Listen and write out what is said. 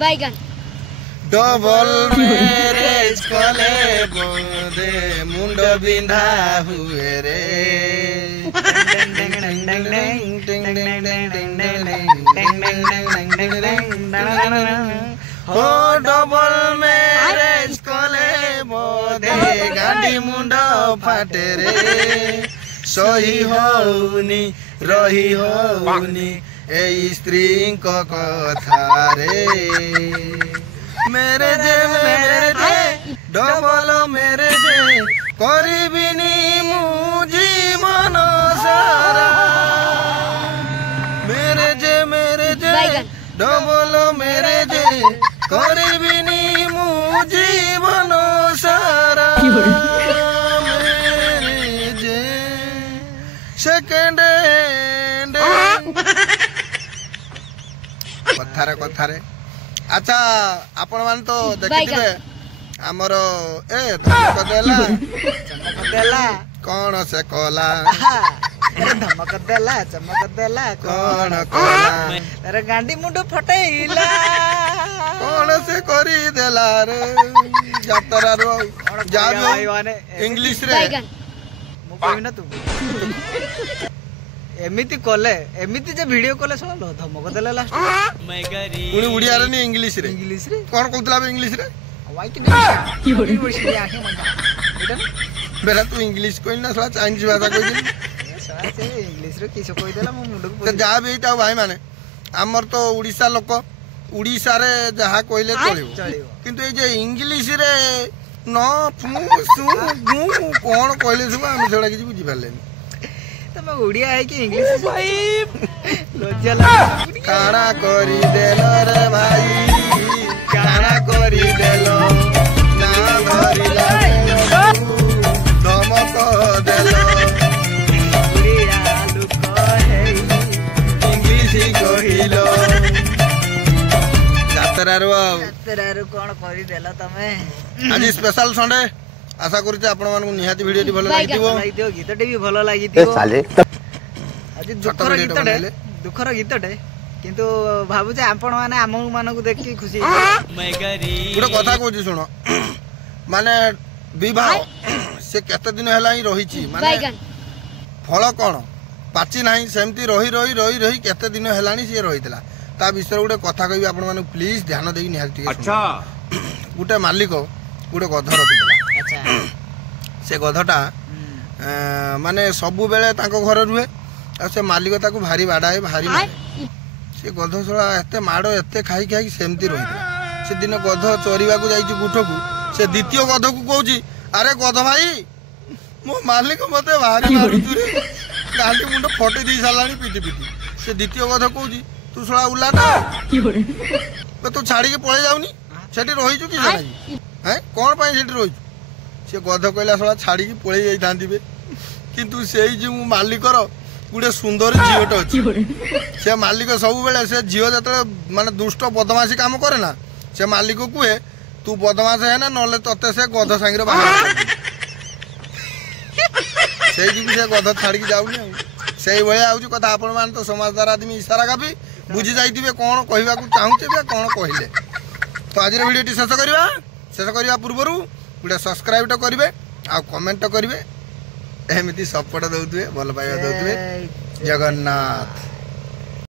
बैगन double marriage कले बोदे मुंड बिंधा हुए रे हो डबल मैरिज कले बोदे गांधी मुंड फाटे रे सही होनी रही होनी ए स्त्री कथा रे मेरे जे डबल मेरे जे करिबिनी मु जीवन सारा मेरे जे डबल मेरे जे करिबिनी मु जीवन सारा मेरे जे सेकेंड कथारे अच्छा आपण मान तो देखिथिबे हमर ए धमक देला कौन से कोला धमक देला चमक देला कौन कोला अरे गांडी मुंड फटेइला कौन से करी देला रे यात्रा रो जाबो इंग्लिश रे मु कहू ना तू एमिति कोले एमिति जे वीडियो कोले सब धमक देला लास्ट पुणी उड़िया रे नहीं इंग्लिश रे कौन कहतला बे इंग्लिश रे वाई की यूनिवर्सिटी आके मजा बेला तू इंग्लिश कोइ ना सला चाइनीज भाषा कोइ दिन से इंग्लिश रे किछ कोइ देला मु मुंड को तो जा भी ता भाई माने हमर तो उड़ीसा लोक उड़ीसा रे जहा कहले चलिबो किंतु ए जे इंग्लिश रे न फु सु गु कोन कहले सब हम सेडा किछ बुझी पालेनी तमे उड़िया है कि इंग्लिश भाई लज्जा लागे काना करी देलो रे भाई काना करी देलो ना धरिला धमक देलो उड़िया लुक है इंग्लिश कहिलो यात्रारो कोन करी देला तमे आज स्पेशल संडे आशा करूचे आपण मानकु निहाती वीडियो टी भलो लागिथिबो गीतटे भी भलो लागिथिबो साले आज दुखर गीतटे किंतु भाबु जे आपण माने हम मानकु देखि खुशी गोटे कथा कहूँ शुण माने विवाह से केते दिन है रही माने फल कौन पाची ना सेमती रही रही रही रही केते दिन है सी रही ता विषय गोटे कथा कहि आपण माने प्लीज ध्यान देकी निहाती अच्छा गोटे मालिक गोटे गध रखी से गधटा माने सबु बेले तांको घर रुहे आ से मालिक ताको भारी बाड़ाए भारी मारे से गध छड़ा एते माड़ एते खाई खाई सेमती रही से दिन गध चोरीवा को जाइछि गुठकू से द्वितीय गध को कहूछि अरे गध भाई मो मालिक मते भारी मारुछु रे गांडी मुंड फटे दी सालानी पिटी पिटी से द्वितीय गध कहूछि तू छड़ा उलाटा पे तू छाड़ी के पळे जाउनी सेठी रहिछु कि जाई हैं कोन पई सेठी रहिछु से गध कहला छड़ा छाड़ी के पळे जाई थांदिबे किंतु सेई जे मु मालिकर गुटे सुंदर झीओटे अच्छी से मालिक सब बेले से झीओ जो माने दुष्ट बदमाशी काम करे ना से मालिक कहे तू बदमाश है ना नले तते से गध सांगे बाहर से गध छाड़ी जाऊनी से भाया हूँ कथा आपण मान तो समाजदार आदमी इशारा काफी बुझी जाइए कौन कहवा चाहूचे कौन कहले तो आज वीडियो शेष करने पूर्व गोटे सब्सक्राइब करेंगे आ कमेंट करेंगे एमती सपोर्ट दौथे भल पाइबा दौथे जगन्नाथ।